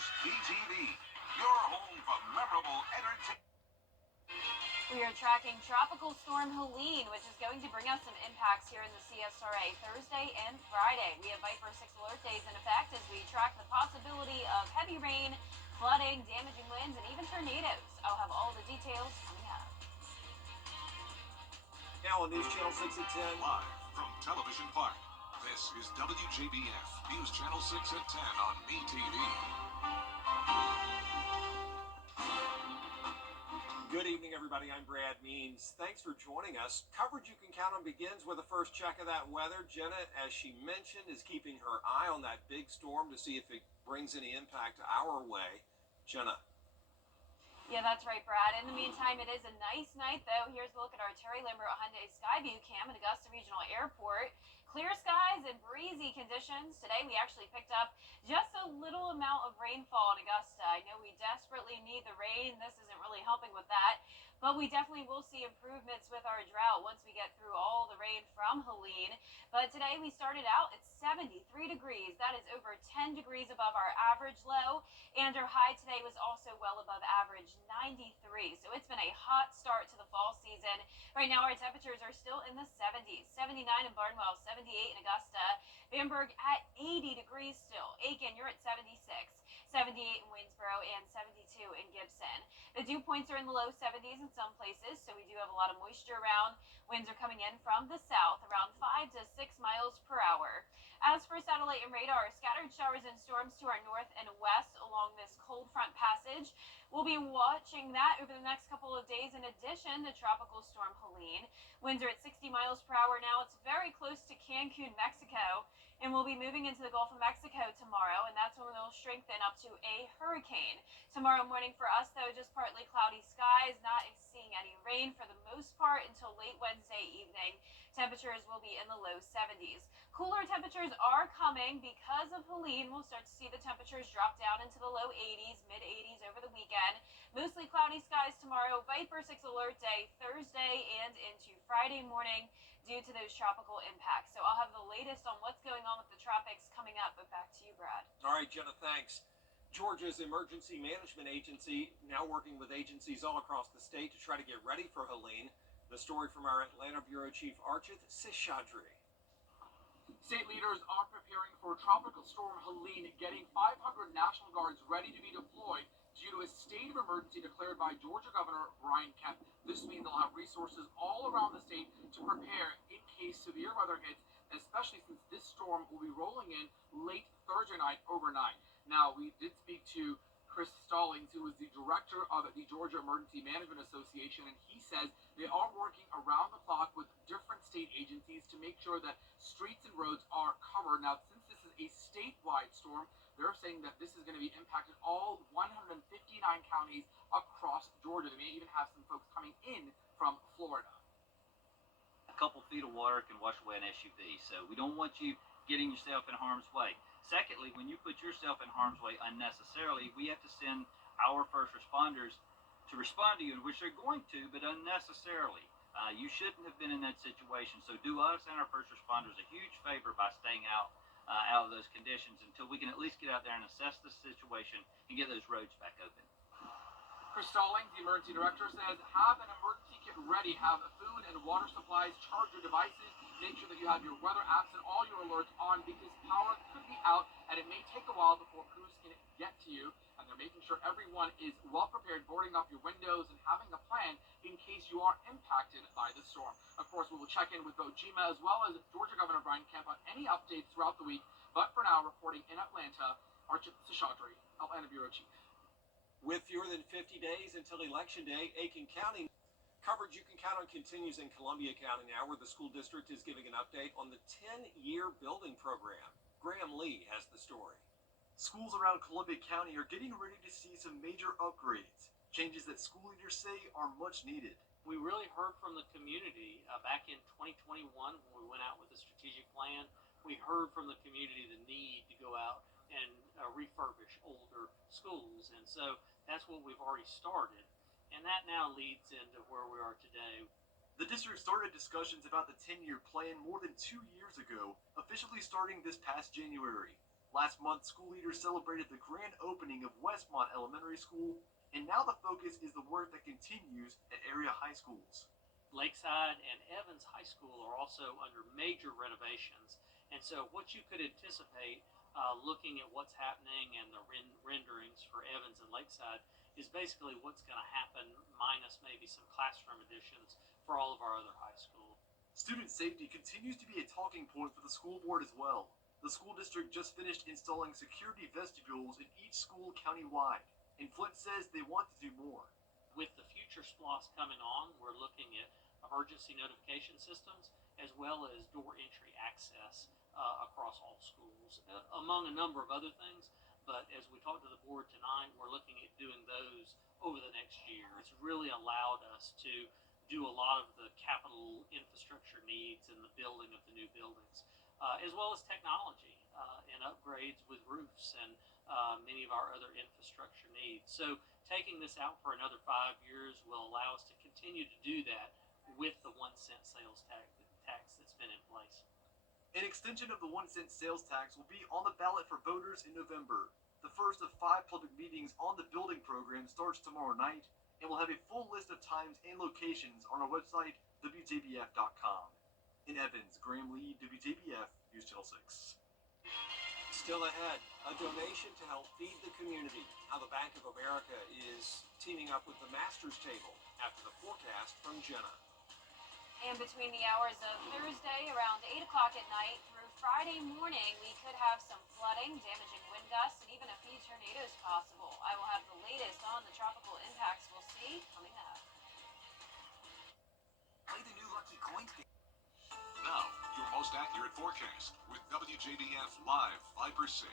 is BTV, your home for memorable entertainment. We are tracking Tropical Storm Helene, which is going to bring us some impacts here in the CSRA Thursday and Friday. We have Viper 6 alert days in effect as we track the possibility of heavy rain, flooding, damaging winds, and even tornadoes. I'll have all the details coming up. Now on News Channel 6 at 10. Live from Television Park, this is WJBF, News Channel 6 at 10 on BTV. Good evening, everybody. I'm Brad Means. Thanks for joining us. Coverage you can count on begins with a first check of that weather. Jenna, as she mentioned, is keeping her eye on that big storm to see if it brings any impact our way. Jenna. Yeah, that's right, Brad. In the meantime, it is a nice night, though. Here's a look at our Terry Lambert Hyundai Skyview cam at Augusta Regional Airport. Clear skies and breezy conditions. Today, we actually picked up just a little amount of rainfall in Augusta. I know we desperately need the rain. This isn't really helping with that. But we definitely will see improvements with our drought once we get through all the rain from Helene. But today we started out at 73 degrees. That is over 10 degrees above our average low. And our high today was also well above average, 93. So it's been a hot start to the fall season. Right now our temperatures are still in the 70s. 79 in Barnwell, 78 in Augusta. Bamberg at 80 degrees still. Aiken, you're at 76. 78 in Waynesboro and 72 in Gibson. The dew points are in the low 70s in some places, so we do have a lot of moisture around. Winds are coming in from the south around 5 to 6 miles per hour. As for satellite and radar, scattered showers and storms to our north and west along this cold front passage. We'll be watching that over the next couple of days in addition to Tropical Storm Helene. Winds are at 60 miles per hour now. It's very close to Cancun, Mexico. And we'll be moving into the Gulf of Mexico tomorrow, and that's when it'll strengthen up to a hurricane. Tomorrow morning for us, though, just partly cloudy skies, not seeing any rain for the most part until late Wednesday evening. Temperatures will be in the low 70s. Cooler temperatures are coming because of Helene. We'll start to see the temperatures drop down into the low 80s, mid 80s over the weekend. Mostly cloudy skies tomorrow, Viper 6 alert day Thursday and into Friday morning due to those tropical impacts. So I'll have the latest on what's going on with the tropics coming up, but back to you, Brad. All right, Jenna, thanks. Georgia's Emergency Management Agency now working with agencies all across the state to try to get ready for Helene. The story from our Atlanta Bureau Chief Archit Seshadri. State leaders are preparing for Tropical Storm Helene, getting 500 National Guards ready to be deployed due to a state of emergency declared by Georgia Governor Brian Kemp. This means they'll have resources all around the state to prepare in case severe weather hits, especially since this storm will be rolling in late Thursday night overnight. Now, we did speak to Chris Stallings, who is the director of the Georgia Emergency Management Association, and he says they are working around the clock with different state agencies to make sure that streets and roads are covered. Now, since this is a statewide storm, they're saying that this is going to be impacting all 159 counties across Georgia. They may even have some folks coming in from Florida. A couple feet of water can wash away an SUV, so we don't want you getting yourself in harm's way. Secondly, when you put yourself in harm's way unnecessarily, we have to send our first responders to respond to you, which they're going to, but unnecessarily. You shouldn't have been in that situation, so do us and our first responders a huge favor by staying out of those conditions until we can at least get out there and assess the situation and get those roads back open. Chris Stallings, the emergency director, says have an emergency kit ready, have food and water supplies, charge your devices, make sure that you have your weather apps and all your alerts on because power could be out and it may take a while before crews can get to you. And they're making sure everyone is well prepared, boarding up your windows and having a plan in case you are impacted by the storm. Of course, we will check in with both GMA as well as Georgia Governor Brian Kemp on any updates throughout the week. But for now, reporting in Atlanta, Archit Seshadri, Atlanta Bureau Chief. With fewer than 50 days until Election Day, Aiken County coverage you can count on continues in Columbia County now, where the school district is giving an update on the 10-year building program. Graham Lee has the story. Schools around Columbia County are getting ready to see some major upgrades, changes that school leaders say are much needed. We really heard from the community back in 2021 when we went out with the strategic plan. We heard from the community the need to go out and refurbish older schools, and so that's what we've already started, and that now leads into where we are today. The district started discussions about the 10-year plan more than 2 years ago, officially starting this past January. Last month, school leaders celebrated the grand opening of Westmont Elementary School, and now the focus is the work that continues at area high schools. Lakeside and Evans High School are also under major renovations, and so what you could anticipate looking at what's happening and the renderings for Evans and Lakeside is basically what's going to happen minus maybe some classroom additions for all of our other high schools. Student safety continues to be a talking point for the school board as well. The school district just finished installing security vestibules in each school countywide, and Flint says they want to do more. With the future SPLOS coming on, we're looking at emergency notification systems as well as door entry access across all schools, among a number of other things. But as we talked to the board tonight, we're looking at doing those over the next year. It's really allowed us to do a lot of the capital infrastructure needs in the building of the new buildings, as well as technology and upgrades with roofs and many of our other infrastructure needs. So taking this out for another 5 years will allow us to continue to do that with the 1-cent sales tax that's been in place. An extension of the 1-cent sales tax will be on the ballot for voters in November. The first of 5 public meetings on the building program starts tomorrow night, and we'll have a full list of times and locations on our website, WJBF.com. In Evans, Graham Lee, WJBF, News Channel 6. Still ahead, a donation to help feed the community. How the Bank of America is teaming up with the Masters Table after the forecast from Jenna. And between the hours of Thursday around 8 o'clock at night through Friday morning, we could have some flooding, damaging wind gusts, and even a few tornadoes possible. I will have the latest on the tropical impacts we'll see coming up. Play the new Lucky Coins game. Now, your most accurate forecast with WJBF Live Fiber 6.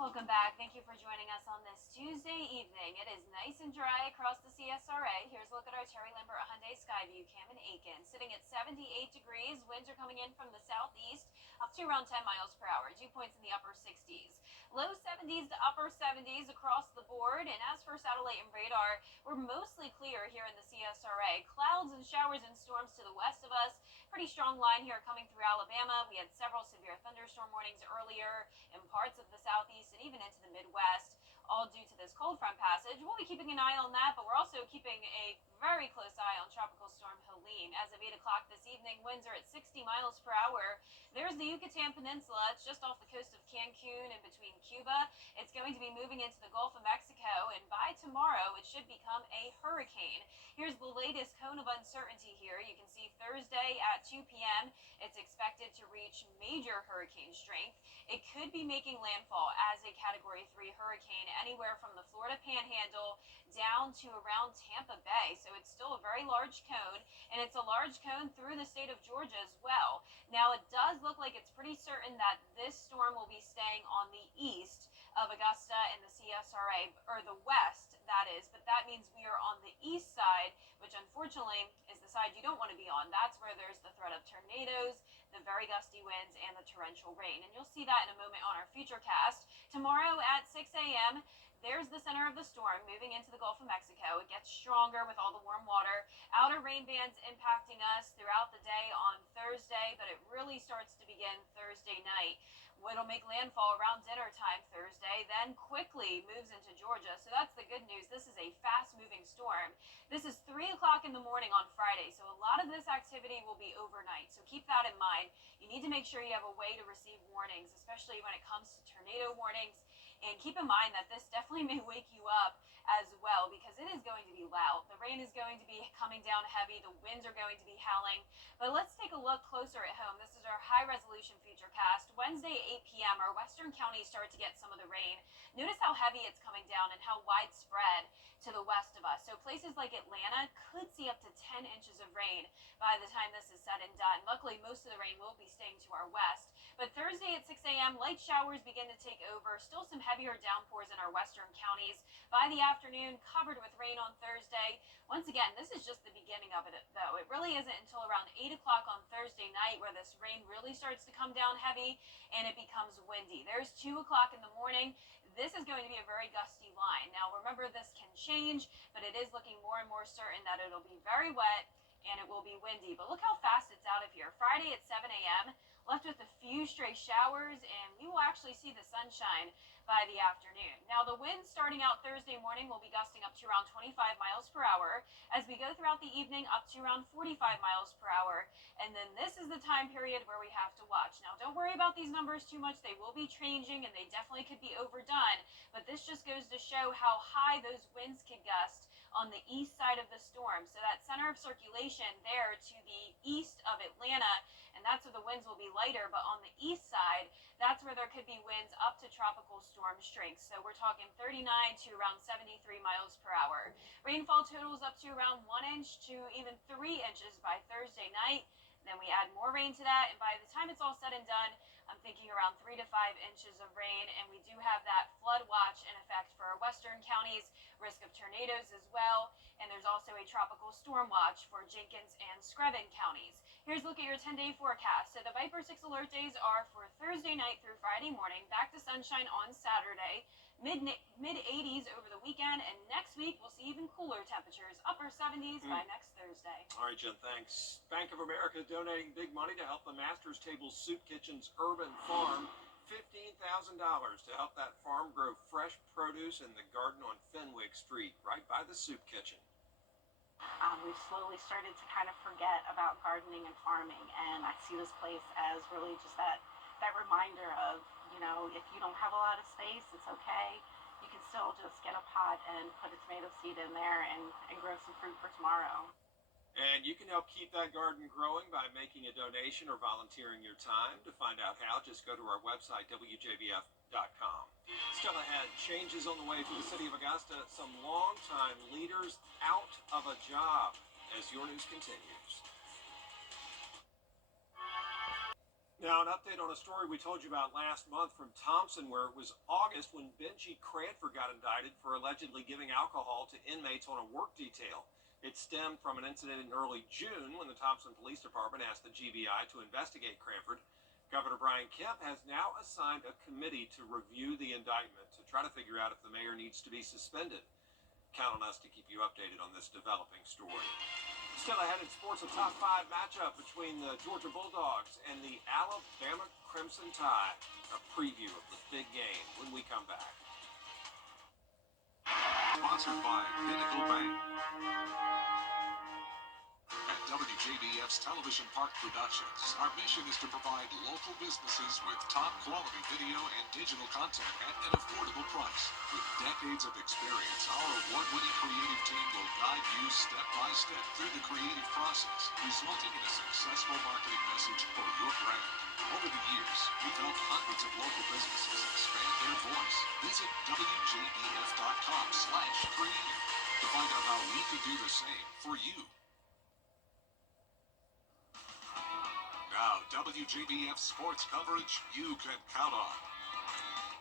Welcome back. Thank you for joining us on this Tuesday evening. It is nice and dry across the CSRA. Here's a look at our Terry Lambert Hyundai Skyview Cam in Aiken. Sitting at 78 degrees. Winds are coming in from the southeast up to around 10 miles per hour. Dew points in the upper 60s. Low 70s to upper 70s across the board. And as for satellite and radar, we're mostly clear here in the CSRA. Clouds and showers and storms to the west of us. Pretty strong line here coming through Alabama. We had several severe thunderstorm warnings earlier in parts of the southeast and even into the Midwest, all due to this cold front passage. We'll be keeping an eye on that, but we're also keeping a very close eye on Tropical Storm Helene. As of 8 o'clock this evening, winds are at 60 miles per hour. There's the Yucatan Peninsula. It's just off the coast of Cancun and between Cuba. It's going to be moving into the Gulf of Mexico, and by tomorrow, it should become a hurricane. Here's the latest cone of uncertainty here. You can see Thursday at 2 p.m. It's expected to reach major hurricane strength. It could be making landfall as a Category 3 hurricane anywhere from the Florida Panhandle down to around Tampa Bay. So it's still a very large cone, and it's a large cone through the state of Georgia as well. Now, it does look like it's pretty certain that this storm will be staying on the east of Augusta and the CSRA, or the west, that is, but that means we are on the east side, which unfortunately is the side you don't want to be on. That's where there's the threat of tornadoes, the very gusty winds, and the torrential rain. And you'll see that in a moment on our futurecast. Tomorrow at 6 a.m., there's the center of the storm moving into the Gulf of Mexico. It gets stronger with all the warm water. Outer rain bands impacting us throughout the day on Thursday, but it really starts to begin Thursday night. It'll make landfall around dinner time Thursday, then quickly moves into Georgia. So that's the good news. This is a fast-moving storm. This is 3 o'clock in the morning on Friday, so a lot of this activity will be overnight. So keep that in mind. You need to make sure you have a way to receive warnings, especially when it comes to tornado warnings. And keep in mind that this definitely may wake you up as well, because it is going to be loud. The rain is going to be coming down heavy. The winds are going to be howling. But let's take a look closer at home. This is our high-resolution futurecast. Wednesday, 8 p.m., our western counties start to get some of the rain. Notice how heavy it's coming down and how widespread to the west of us. So places like Atlanta could see up to 10 inches of rain by the time this is said and done. Luckily, most of the rain will be staying to our west. But Thursday at 6 a.m., light showers begin to take over. Still some heavier downpours in our western counties. By the afternoon, covered with rain on Thursday. Once again, this is just the beginning of it, though. It really isn't until around 8 o'clock on Thursday night where this rain really starts to come down heavy and it becomes windy. There's 2 o'clock in the morning. This is going to be a very gusty line. Now, remember, this can change, but it is looking more and more certain that it'll be very wet and it will be windy. But look how fast it's out of here. Friday at 7 a.m., left with a few stray showers, and we will actually see the sunshine by the afternoon. Now, the winds starting out Thursday morning will be gusting up to around 25 miles per hour. As we go throughout the evening, up to around 45 miles per hour. And then this is the time period where we have to watch. Now, don't worry about these numbers too much. They will be changing, and they definitely could be overdone. But this just goes to show how high those winds could gust on the east side of the storm. So that center of circulation there to the east of Atlanta, and that's where the winds will be lighter. But on the east side, that's where there could be winds up to tropical storm strength. So we're talking 39 to around 73 miles per hour. Rainfall totals up to around 1 inch to even 3 inches by Thursday night. Then we add more rain to that, and by the time it's all said and done, I'm thinking around 3 to 5 inches of rain. And we do have that flood watch in effect for our western counties, risk of tornadoes as well. And there's also a tropical storm watch for Jenkins and Screven counties. Here's a look at your 10-day forecast. So the Viper 6 alert days are for Thursday night through Friday morning, back to sunshine on Saturday, mid 80s over the weekend, and next week we'll see even cooler temperatures, upper 70s by next Thursday. All right, Jen, thanks. Bank of America donating big money to help the Masters Table Soup Kitchen's urban farm. $15,000 to help that farm grow fresh produce in the garden on Fenwick Street, right by the soup kitchen. We've slowly started to kind of forget about gardening and farming, and I see this place as really just that reminder of, if you don't have a lot of space, it's okay. You can still just get a pot and put a tomato seed in there and grow some fruit for tomorrow. And you can help keep that garden growing by making a donation or volunteering your time. To find out how, just go to our website, WJBF.com. Still ahead, changes on the way for the city of Augusta. Some longtime leaders out of a job as your news continues. Now, an update on a story we told you about last month from Thompson, where it was August when Benji Cranford got indicted for allegedly giving alcohol to inmates on a work detail. It stemmed from an incident in early June when the Thompson Police Department asked the GBI to investigate Cranford. Governor Brian Kemp has now assigned a committee to review the indictment to try to figure out if the mayor needs to be suspended. Count on us to keep you updated on this developing story. Still ahead in sports, a top 5 matchup between the Georgia Bulldogs and the Alabama Crimson Tide. A preview of the big game when we come back. Sponsored by Pinnacle Bank. At WJBF's Television Park Productions, our mission is to provide local businesses with top quality video and digital content at an affordable price. With decades of experience, our award-winning creative team will guide you step by step through the creative process, resulting in a successful marketing message for your brand. Over the years, we've helped hundreds of local businesses expand their voice. Visit WJBF.com/creative to find out how we can do the same for you. Now, WJBF sports coverage you can count on.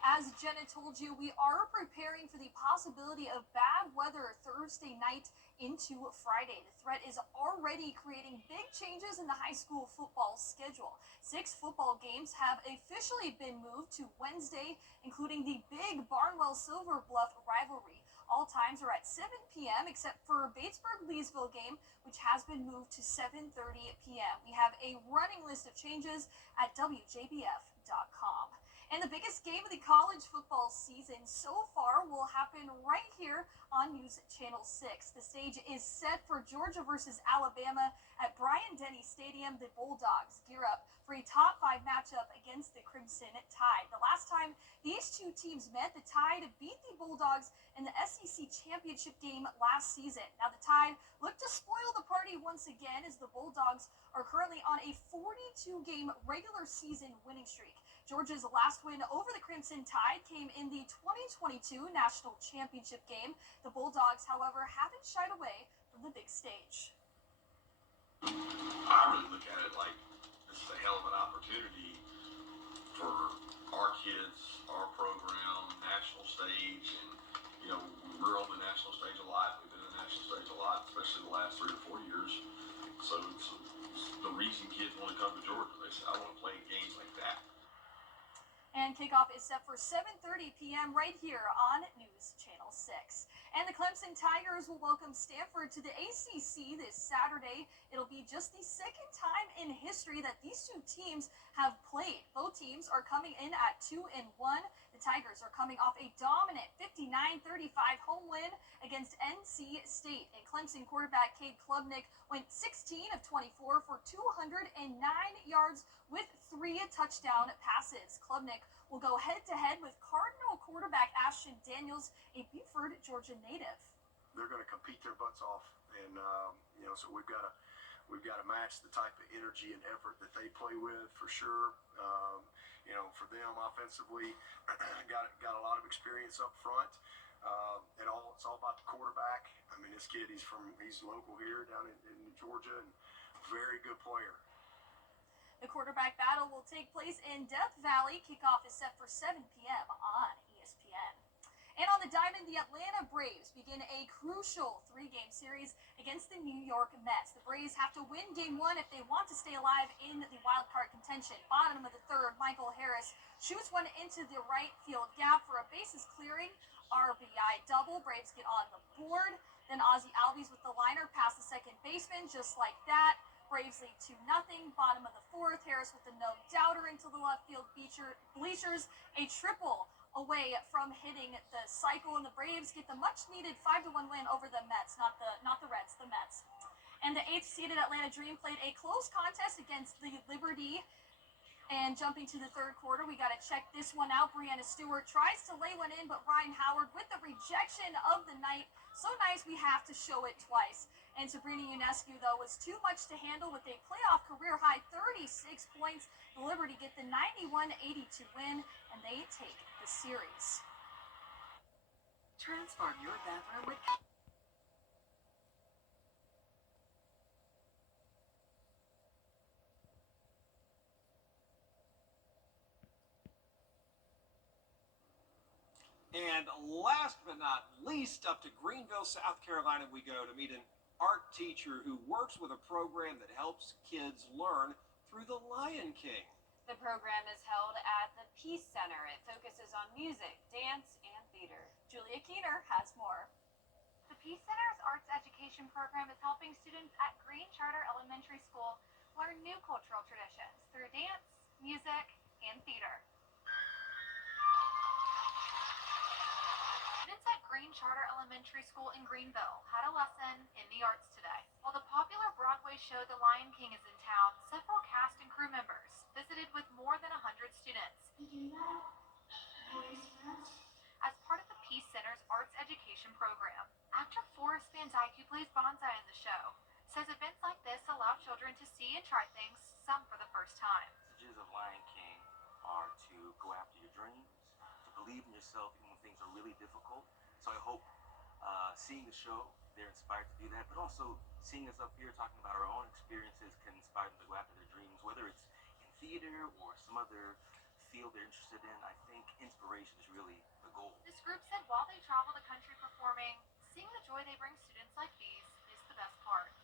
As Jenna told you, we are preparing for the possibility of bad weather Thursday night into Friday. The threat is already creating big changes in the high school football schedule. 6 football games have officially been moved to Wednesday, including the big Barnwell-Silver Bluff rivalry. All times are at 7 p.m. except for Batesburg-Leesville game, which has been moved to 7:30 p.m. We have a running list of changes at WJBF.com. And the biggest game of the college football season so far will happen right here on News Channel 6. The stage is set for Georgia versus Alabama at Bryant-Denny Stadium. The Bulldogs gear up for a top 5 matchup against the Crimson Tide. The last time these two teams met, the Tide beat the Bulldogs in the SEC championship game last season. Now the Tide look to spoil the party once again as the Bulldogs are currently on a 42-game regular season winning streak. Georgia's last win over the Crimson Tide came in the 2022 National Championship game. The Bulldogs, however, haven't shied away from the big stage. I really look at it like this is a hell of an opportunity for our kids, our program, national stage, and we're on the national stage a lot. We've been on the national stage a lot, especially the last 3 or 4 years. So it's the reason kids want to come to Georgia. They say, I want to play games like that. And kickoff is set for 7:30 p.m. right here on News Channel 6. And the Clemson Tigers will welcome Stanford to the ACC this Saturday. It'll be just the second time in history that these two teams have played. Both teams are coming in at 2-1. The Tigers are coming off a dominant 59-35 home win against NC State. And Clemson quarterback Cade Klubnik went 16 of 24 for 209 yards with 3 touchdown passes. Klubnik will go head-to-head with Cardinal quarterback Ashton Daniels, a Buford, Georgia native. They're going to compete their butts off, and so we've got to match the type of energy and effort that they play with for sure. For them offensively, got a lot of experience up front. It's all about the quarterback. I mean, this kid, he's local here down in Georgia, and very good player. The quarterback battle will take place in Death Valley. Kickoff is set for 7 p.m. on ESPN. And on the diamond, the Atlanta Braves begin a crucial 3-game series against the New York Mets. The Braves have to win Game 1 if they want to stay alive in the wild card contention. Bottom of the third, Michael Harris shoots one into the right field gap for a bases clearing RBI double. Braves get on the board. Then Ozzie Albies with the liner past the second baseman, just like that. Braves lead 2-0. Bottom of the fourth, Harris with the no-doubter into the left field bleachers. A triple away from hitting the cycle, and the Braves get the much-needed 5-1 win over the Mets, not the Reds, the Mets. And the 8th-seeded Atlanta Dream played a close contest against the Liberty. And jumping to the third quarter, we got to check this one out. Brianna Stewart tries to lay one in, but Ryan Howard with the rejection of the night. So nice we have to show it twice. And Sabrina Ionescu, though, was too much to handle with a playoff career-high 36 points. The Liberty get the 91-82 win, and they take the series. Transform your bathroom with... And last but not least, up to Greenville, South Carolina we go to meet an art teacher who works with a program that helps kids learn through The Lion King. The program is held at the Peace Center. It focuses on music, dance, and theater. Julia Keener has more. The Peace Center's arts education program is helping students at Green Charter Elementary School learn new cultural traditions through dance, music, and theater. Students at Green Charter Elementary School in Greenville had a lesson in the arts today. While the popular Broadway show The Lion King is in town, several cast and crew members visited with more than 100 students. As part of the Peace Center's arts education program, actor Forrest Van Dyke, who plays Bonsai in the show, says events like this allow children to see and try things, some for the first time. Messages of Lion King are to go after your dreams, to believe in yourself even when things are really difficult. So I hope seeing the show, they're inspired to do that, but also seeing us up here talking about our own experiences can inspire them to go after their dreams, whether it's in theater or some other field they're interested in. I think inspiration is really the goal. This group said while they travel the country performing, seeing the joy they bring students like these is the best part.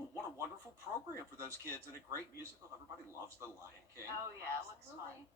Oh, what a wonderful program for those kids and a great musical. Everybody loves The Lion King. Oh, yeah, it looks fun.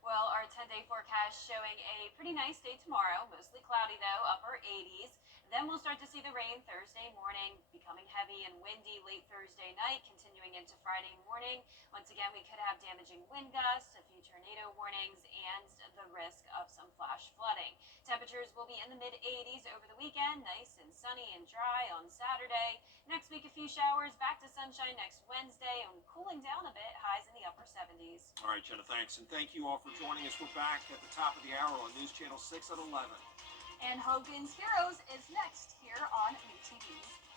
Well, our 10-day forecast showing a pretty nice day tomorrow. Mostly cloudy, though, upper 80s. Then we'll start to see the rain Thursday morning, becoming heavy and windy late Thursday night, continuing into Friday morning. Once again, we could have damaging wind gusts, a few tornado warnings, and the risk of some flash flooding. Temperatures will be in the mid-80s over the weekend, nice and sunny and dry on Saturday. Next week, a few showers, back to sunshine next Wednesday, and cooling down a bit, highs in the upper 70s. All right, Jenna, thanks. And thank you all for joining us. We're back at the top of the hour on News Channel 6 at 11. And Hogan's Heroes is next here on WJBF.